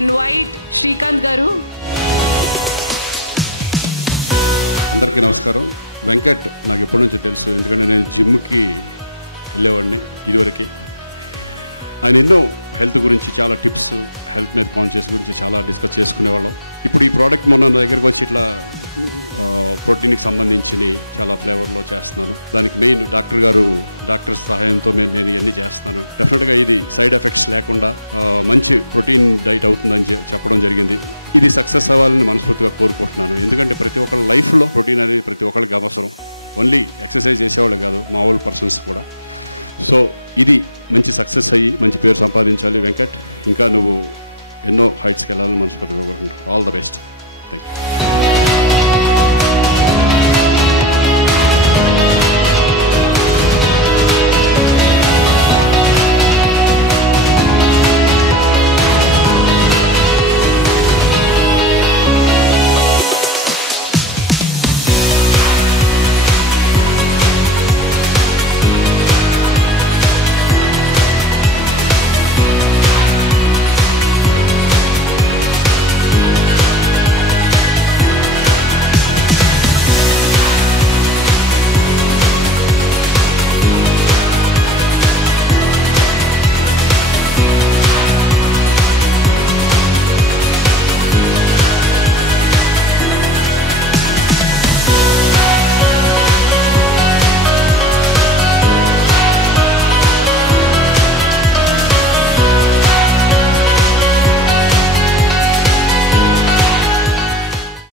invite Shrikant Garu. అందరికీ నమస్కారం. వెంకట్ నాకు ఎప్పటి నుంచో తెలుసు, ఎందుకంటే నేను జిమ్కి వెళ్ళేవాడిని ఇదివరకు. ఆయన ఎన్నో హెల్త్ గురించి చాలా టిప్స్, హెల్త్ మీద కాన్షియస్ గురించి చాలా డిస్కస్ చేసుకునేవాళ్ళం. ఇప్పుడు ఈ ప్రోడక్ట్ మొన్న నా దగ్గరకు వచ్చి ఇట్లా ప్రోటీన్కి సంబంధించి చాలా ఫ్లేవర్లో చేస్తున్నాను. దానికి మెయిన్ డాక్టర్ సహాయంతో నేను ఇవన్నీ చేస్తున్నాను. డెఫినెట్గా ఇది సైడ్ ఎఫెక్ట్స్ లేకుండా మంచి ప్రోటీన్ డైట్ అవుతుందని చెప్పడం జరిగింది. ఇది సక్సెస్ అవ్వాలని మనస్ఫూర్తిగా కోరుకుంటున్నాను. ఎందుకంటే ప్రతి ఒక్కళ్ళ లైఫ్లో ప్రోటీన్ అనేది ప్రతి ఒక్కరికి అవసరం. ఓన్లీ ఎక్సర్సైజ్ చేసేవాళ్ళు కాదు, మామూలు పర్సన్స్ కూడా. సో ఇది మంచి సక్సెస్ అయ్యి మంచి పేరు సంపాదించాలి వెంకట్. ఇంకా నువ్వు ఎన్నో హైట్స్కి వెళ్ళాలని మనస్ఫూర్తిగా కోరుకుంటున్నాను. All the best. Thank you.